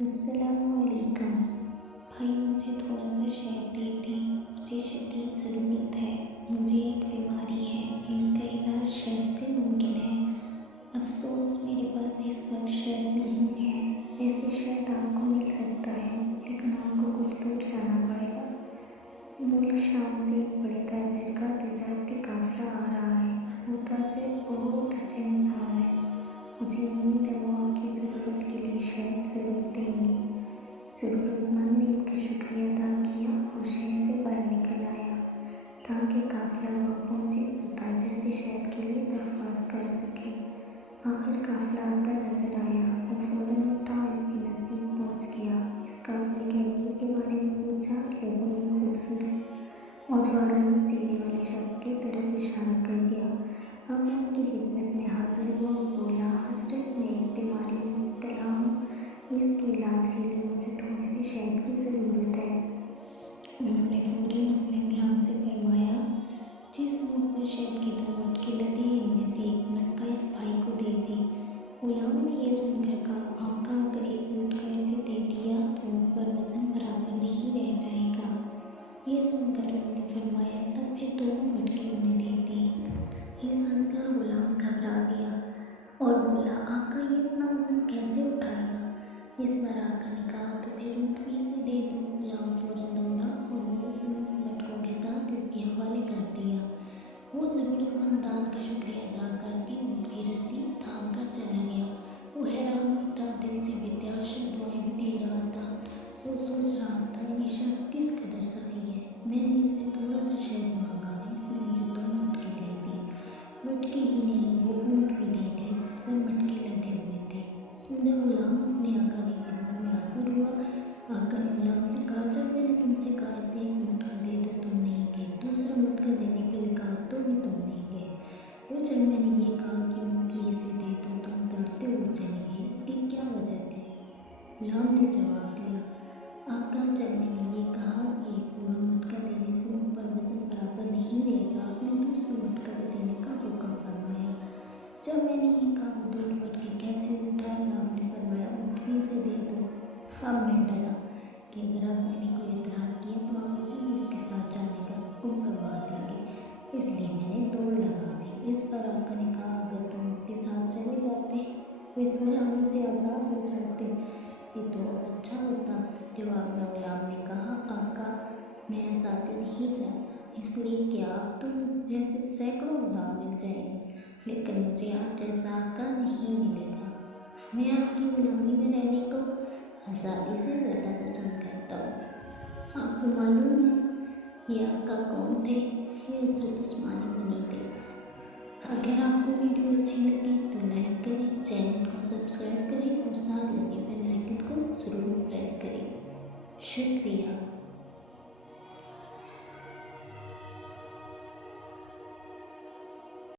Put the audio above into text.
अस्सलाम वालेकुम। भाई मुझे थोड़ा सा शहद दे दें, मुझे शदीद ज़रूरत है। मुझे एक बीमारी है, इसका इलाज शहद से मुमकिन है। अफसोस मेरे पास इस वक्त शहद नहीं है। वैसे शहद आपको मिल सकता है, लेकिन आपको कुछ दूर जाना पड़ेगा। मुल्क शाम से एक बड़े ताजर का तजारती काफ़िला आ रहा है। वो ताजर बहुत अच्छे इंसान है। मुझे उम्मीद है वो आपकी ज़रूरत के लिए शहद ज़रूर देंगे। ज़रूरतमंद ने इनका शुक्रिया अदा किया और शहर से बाहर निकल आया ताकि काफ़िला वहाँ पहुँचे तो ताजर से शहद के लिए दरख्वास्त कर सके। आखिर काफ़िला आता नज़र आया और फ़ौरन उठा और इसके नज़दीक पहुँच गया। इस काफ़िले के अमीर के बारे में पूछा। लोगों ने खूबसूरत और बारूद चेहरे वाले शख्स की तरफ इशारा कर दिया। अब मैं उनकी खिदमत में हाजिर हुआ और बोला, हज़रत मैं एक बीमारी में मुब्तला हूँ। इसके इलाज के लिए मुझे थोड़ी सी शहद की ज़रूरत है। उन्होंने फ़ौरन अपने गुलाम से फरमाया, जिस ऊँट पर शहद की 2 मटके लदे इनमें से एक मटका इस भाई को दे दे। गुलाम ने यह सुनकर कहा, आका अगर एक मटका इसे दे दिया तो ऊँट पर वज़न बराबर नहीं रह जाएगा। ये सुनकर उन्होंने फरमाया, तब फिर 2 मटके उन्हें दे दी। ये सुनकर गुलाम घबरा गया और बोला, आका ये इतना वज़न कैसे उठाएगा। इस पर आका ने कहा, तो फिर ऊँट भी इसे दे दो। गुलाम फ़ौरन दौड़ा और वो मटकों के साथ इसके हवाले कर दिया। वो ज़रूरतमंद दान का शुक्रिया अदा करके ऊँट की रस्सी थाम कर चला गया। वो हैरान भी था, दिल से बेतहाशा दुआएं भी दे रहा था। वो सोच रहा था, ये शख्स किस कदर सही है। मैंने इससे थोड़ा सा शहद मांगा, इसने मुझे 2 मटके दे दिए। मटके ही नहीं, वो ऊँट भी दे दिए जिस पर मटके लदे हुए थे। इधर गुलाम अपने आका की खिदमत में हाजिर हुआ। आका ने गुलाम से कहा, जब मैंने तुमसे कहा इसे एक मटका दे दो तुम नहीं गए, दूसरा मटका देने के लिए कहा तो भी तुम नहीं गए। फिर जब मैंने ये कहा कि ऊँट भी इसे दे दो तुम दौड़ते हुए चले गए, इसकी क्या वजह थी। गुलाम ने जवाब दिया, आका जब मैंने ये कहा कि एक पूरा मटका देने से ऊँट पर वज़न बराबर नहीं रहेगा, आपने दूसरा मटका देने का हुक्म फरमाया। जब मैंने ये कहा वो 2 मटके कैसे उठाएगा, आपने फरमाया ऊँट भी इसे दे दो। अब मैं डरा कि अगर अब मैंने कोई एतराज़ किया तो आप मुझे भी इसके साथ जाने का हुक्म फरमा देंगे, इसलिए मैंने दौड़ लगा दी। इस पर आका ने कहा, अगर तुम इसके साथ चले जाते तो इस गुलामी से आज़ाद हो जाते, ये तो अच्छा होता। जवाब में गुलाम ने कहा, आका मैं ऐसा नहीं चाहता, इसलिए कि आप तो मुझ जैसे सैकड़ों गुलाम मिल जाएंगे, लेकिन मुझे आप जैसा आका नहीं मिलेगा। मैं आपकी गुलामी में रहने को आज़ादी से ज़्यादा पसंद करता हूँ। आपको मालूम है ये आका कौन थे? ये हज़रत उस्मान गनी थे। अगर आपको वीडियो अच्छी लगी तो लाइक करें, चैनल को सब्सक्राइब करें और साथ लगे बेल आइकन को ज़रूर प्रेस करें। शुक्रिया।